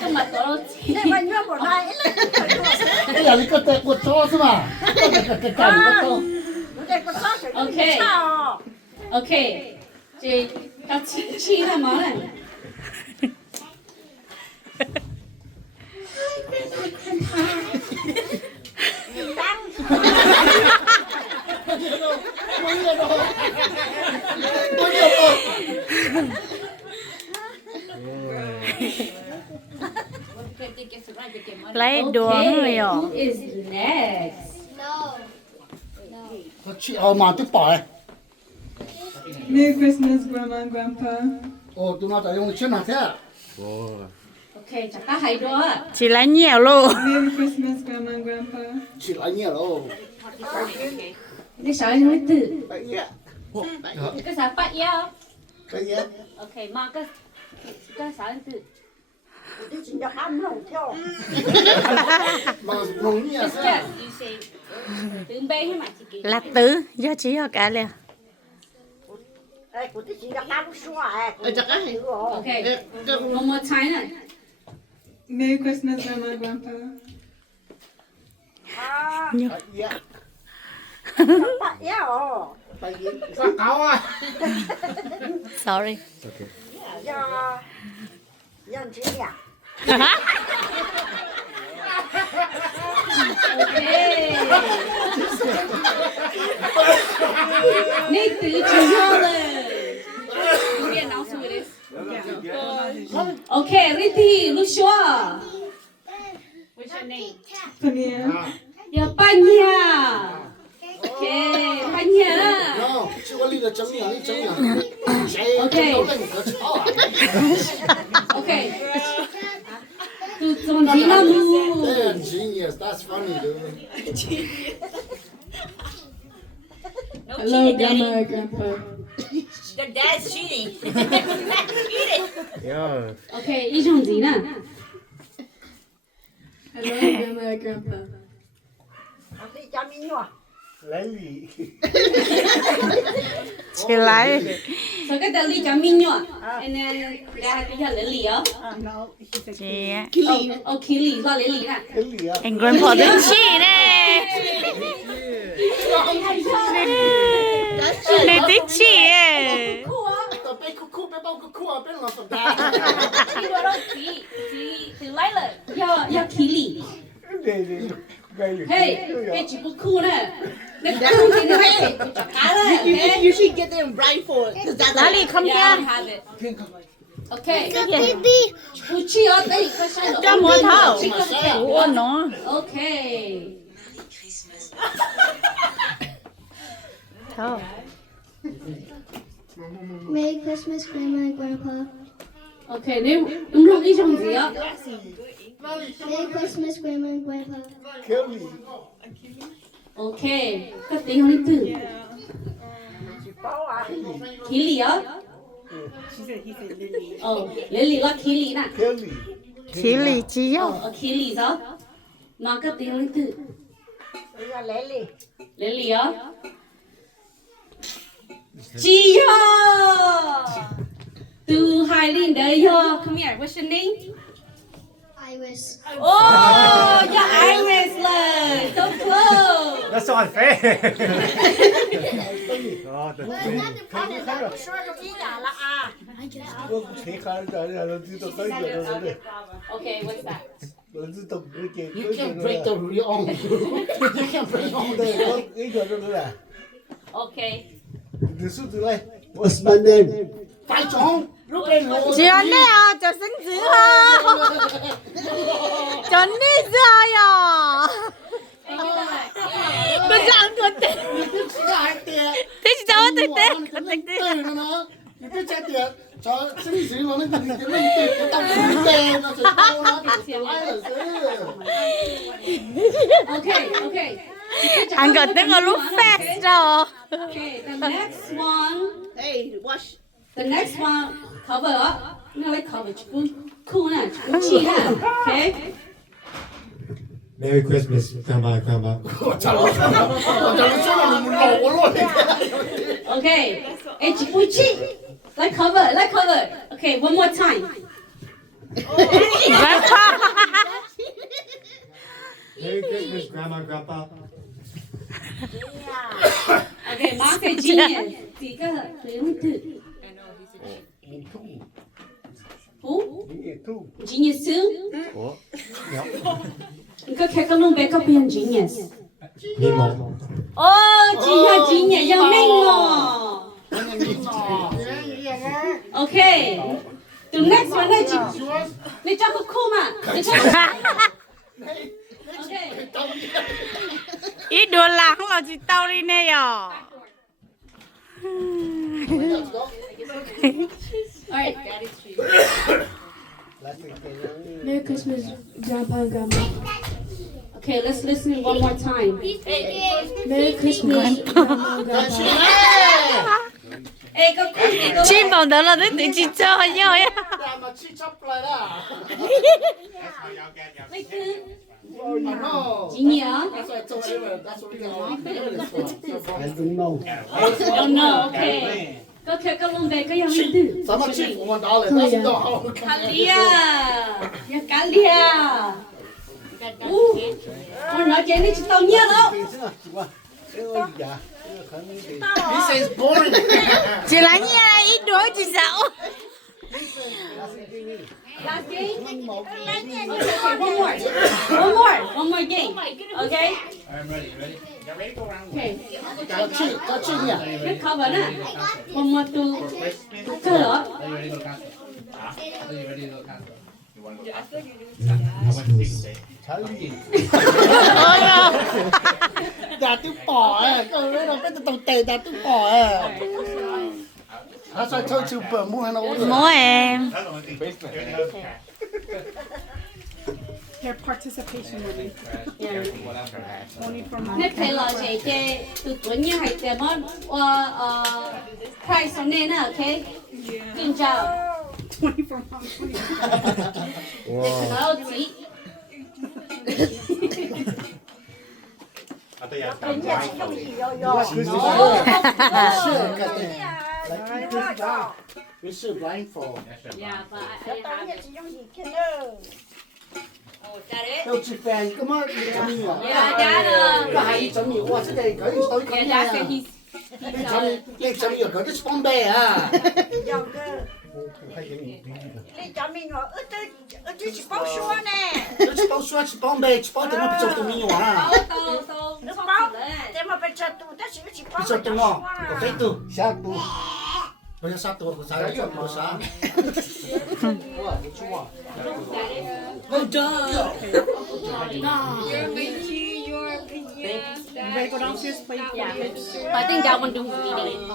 cái mặt đó chị Đây mà nhớ một này. Cái là cái tệ của chó chứ mà. Cái cảnh của to. Đây có sót rồi. ok ok chị các chị là món này lấy đuống rồi à who is next Chị mà tôi bỏ này. Merry Christmas, Grandma and Grandpa. Ồ, tôi nói tại用chân hạt thế à? ok chắc cả hai đứa chỉ lấy nhiều luôn Merry Christmas, Grandma and Grandpa. Chị lấy nhiều đâu. cái sao nói từ Đấy nhé. cái sao bắt yêu Đấy nhé. ok mà cái sao từ Đi chỉ được ăn không theo. Mà nóng nhẹ yes sao? you say từ bé mà chị là tứ do chỉ có cả liền Đây, của tôi chỉ được ăn xoài. Chắc cái ok one more time này Merry Christmas, Grandma and Grandpa. Bạn yêu. Tại vì sao cáo à? sorry Giờ dân chỉ nhỉ.你自己要了，有点老鼠的。Okay, ready, look sure. What's your name? Pania. Your Panya. Okay, Panya. No, chị có ly là chấm nhỏ, ly chấm nhỏ. Okay. Okay. Tu trong gì nào mu? Yeah, genius, that's funny, dude. Hello, Grandma and Grandpa. The dad's cheating. Yeah. Okay, 一种gì nè? Hello, Grandma and Grandpa. Đi cho mình nhọ. Lấy lì. chỉ lấy So cái tờ ly cho mình nhọ. And then ra cái giờ lấy lì á. chị á Oh, Kili, do lấy lì nè. Cái lì à? anh grandpa đứng chị nè này tí chị ấy. Tao bé cu bé bao cu à, bé là sập đá. Cái đó đó chị từ lấy là do Kili. Hey, cái chị cũng cool nè. Nó cool thì nó hay. Cá đấy. Okay. You should get them blindfold. Cause that's Lali come Yeah, I here have it. Okay. Baby. Phụ chi ở đây có sai cho mua thầu Chị có thể. ủa nó Okay. thầu Merry Christmas, Grandma and Grandpa. Okay, nếu đúng lúc ý trong gì á? Merry Christmas, Grandma and Grandpa. Cái lì. Okay. Các tiếng không từ. Bao à. Kili á? Oh, lấy lì là Kili nè. Cái lì. chỉ lì chỉ yêu Kili đó. Mà các tiếng không từ. Bây giờ lấy đi. Lấy lì á? Chị ya! Từ hai linh đấy ya. Come here, what's your name? Iris. Oh, you're Iris là. So close. That's so unfair. Oh, the Con này đã có xoay cho biết là à. Tôi thấy khá là nó tự động tới giờ nó đấy. Okay, what's that? Nó tự động cái kia. You can't break the real. You can't break all the. Cái giờ nó là. Okay. Từ số từ đây. What's my name? Phải chọn. Lúc đây nó. chị anh đấy à cho sinh dữ ha cho đi rồi à tôi chẳng có tiền thế chị cháu tôi tên có tiền Tiền nó. Cái trái tiền. Cho sinh sĩ nó cái tiền cái tao tiền nó sẽ đâu nó thì ai là Okay, okay. anh có tiếng ở lúc fast rồi Okay, the next one. Hey, wash. The next one, cover up. You know, like cover. Cool, nè. Chi nè. Okay. Merry Christmas, grandma, grandma. Okay. Hey, chi. Like cover. Okay, one more time. grandpa grandma, grandpa. Okay, Mom said genius. 几个人会对 Who? Genius too? 我 Cái cái lông bé có biến genius. Nemo. Oh, chị là genius yêu mình rồi. Okay. The next one là chị. Lấy cho cô mà. Lấy cho. Okay. Ít đồ lắng là chị tao đi nè à. Alright. Merry Christmas, Grandpa and Grandma. Okay, let's listen one more time. Merry Christmas, Grandma and Grandpa. Ê, có cô Chim bằng đó là tự chị cho nhau á. mà chi chắp lại đó. Lấy thứ. I know. Genius. That's why I told you. That's what we got. I don't know. Don't know, okay. Có cái lông bé có yêu mình từ. Sao mà chi $1? That's the whole. Calia. Ya Calia. Ôi nói chuyện này chị tao nhớ đâu. He says boring. Chị là như là ít đồ chị sao? Last game? Okay, one more game. Okay? I'm ready. Ready? Get ready for round one. Okay. Có chi nhỉ? Cái cover nè. One more to chơi hả? Are you ready to go castle? Are you ready to go castle? You want to go castle? Đã tiêu bỏ à, câu đấy là cái tàu tè đã tiêu bỏ à. That's why I told you put more in the order. Mua em. That's the only thing. Basement. Their participation will be What else? only from Nét phải là cái từ tuần như hay thế mà price on nè, okay? Good job. 20 from Hong Kong. Hello, chị. Bây giờ chị không gì rồi rồi. We should blindfold. Yeah, but Bây giờ chị không gì kia đâu. Đâu chị phèn cái mà đi chấm gì à? Yeah, that Cái hay chấm gì? Wow, cái này cái tôi không yeah, nghe. that's it. Cái chấm gì cái spawn bear à? Giờ cơ. Đi cho mình ngồi ở chị bao xua nè. Cái spawn bear, spawn thì nó bị chọc tụi mình à? Nó bao. Thế mà bây giờ tụi ta chỉ chị bao. Bị chọc tụi nó. Có phải tụi? Sát tụi. Bây giờ sát tụi có sao? Có sao? Well done. Ready to go downstairs, play. I think that one do meaning.